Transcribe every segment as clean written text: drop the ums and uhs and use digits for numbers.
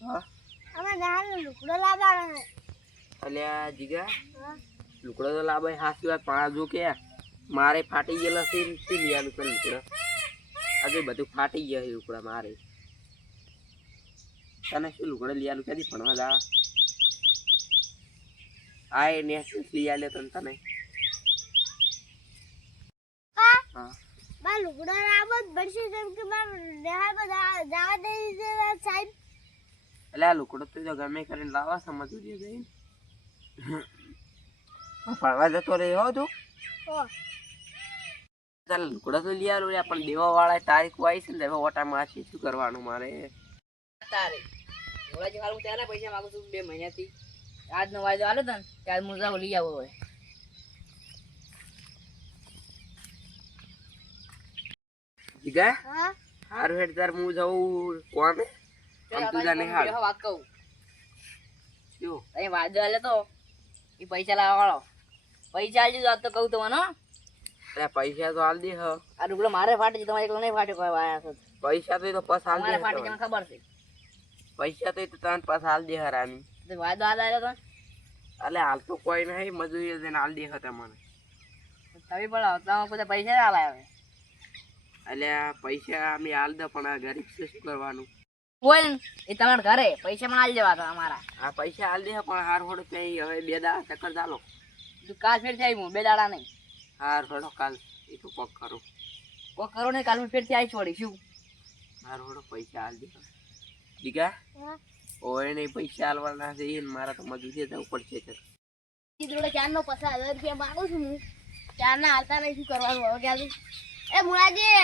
હા અમે નાનો લુકડો લાવવાનો છે. અલ્યા જીગા લુકડો તો લાવે હાસી વાત પણ આ જો કે મારે ફાટી ગયેલા છે લીયાનું કર લુકડો આજે બધું ફાટી ગયા છે લુકડા મારે તને શું લુકડો લીયાનું કદી ભણવા જા આ ને લઈ આલે તને હા બા લુકડો લાવો જ પડશે કેમ કે માર દેહાર પર જવા દઈ દે સાહેબ. એટલે આ લુકડો તો ગમે કરીને લાવવા સમજવું દે જઈને ભણવા જતો રહ્યો તું ચાલ લુકડો તો લઈ આલો પણ દેવા વાળા તારીખ આવી છે ને હવે ઓટામાં છે શું કરવાનું મારે તારે મોરાજી હાલ હું ત્યારે પૈસા માંગુ છું 2 મહિનાથી આજનો વાયદો આલો તને ત્યારે હું જાવ લઈ આવો હવે જીગા હા હારું હેડ તાર હું જાઉં કોમે આમ તું જાને હાલ વાત કહું જો એ વાયદો આલે તો એ પૈસા લાવવા વાળો પૈસા આલજો આજ તો કહું તમને હો અરે પૈસા તો હાલ દે હ આ ઢુકડો મારે ફાટે છે તમારે એકલો નહીં ફાટ્યો કોઈ વાયા છે પૈસા તો પાસ હાલ દે મારે ફાટે છે મને ખબર છે પૈસા તો તને પાસ હાલ દે હરામી તો વાયદો આલે આલ્યો તો અલે હાલ તો કોઈ નહીં મજૂરી દઈને હાલ દે હતા મને તમે બોલાવો તમે બધા પૈસા ના લાવે હવે અલ્યા પૈસા અમે હાલ દે પણ આ ગરીબ છે શું કરવાનું કોઈ ને એ તમારા ઘરે પૈસા પણ આલી દેવા હતા અમારા આ પૈસા હાલ દે પણ હાર હોડો કઈ હવે 2 દાડા ચક્કર ચાલો તું કાલ ફેર થઈ હું 2 દાડા નહીં હાર હોડો કાલ એ તો પગ કરું કોઈ કરો ને કાલ હું ફેરથી આવી છોડી શું હાર હોડો પૈસા હાલ દે દીકા ઓય નહીં પૈસા હાલવાના છે એ મારા તો મજૂરી જવું પડશે ઈ જોડે 450,000 રૂપિયા માંગુ છું હું 4 ના હાલતા નહીં શું કરવાનું હવે ક્યાં એ મુળાજી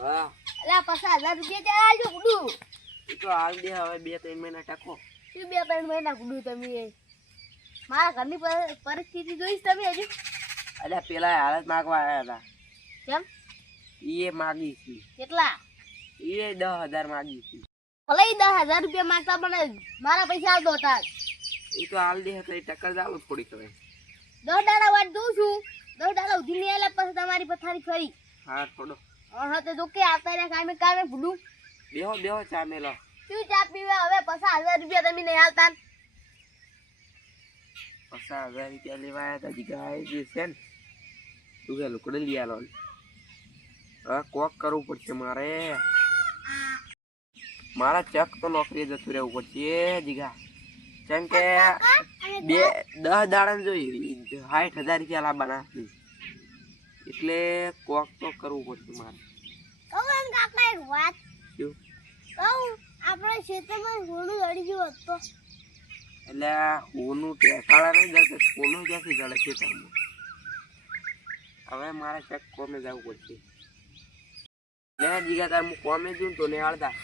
હા અલ્યા 50,000 રૂપિયા ત્યાં આલજો ગુડુ એ તો હાલ દે હવે 2-3 મહિના ટકો શું 2-3 મહિના ગુડુ તમે મારા ઘરની પરિસ્થિતિ જોઈશ તમે હજી અલ્યા પેલા હાલત માગવા આવ્યા હતા કેમ એ માગી છે કેટલા એ 10,000 માગી છે ભલે 10,000 રૂપિયા માંગતા પણ મારા પૈસા આવતો હતા એ તો હાલ દે તો ટક્કર ચાલો થોડી કરે 10 દાડા વાટ દઉં છું 10 દાડા ઉધી નહીં આલે પછી તમારી પથારી ફરી હા થોડો હા તો જો કે આવતા રહ્યા કામે ભૂલું બેહો ચા મેલો શું ચા પીવા હવે 50,000 રૂપિયા તમે નહીં હાલતા 50,000 રૂપિયા લેવા આવ્યા હતા જીગા જે છે ને તું કે લુકડે લઈ આલો હવે કોક કરવું પડશે મારા ચક તો નોકરી જતું રહેવું પડશે જીગા કેમ કે 10 દાડા જોઈ 60,000 રૂપિયા લાવવાના એટલે કોક તો કરવું પડશે મારે કહું કાકા એક વાત શું કહું આપણા ક્ષેત્રમાં હોનું લડી ગયું હતો એટલે હોનું ટેકાળા નહીં જડે સોનું ક્યાંથી જડે ખેતરમાં હવે મારે ચેક કોમે જવું પડશે લે જીગા તાર હું કોમે જઉં તો ને હાલતા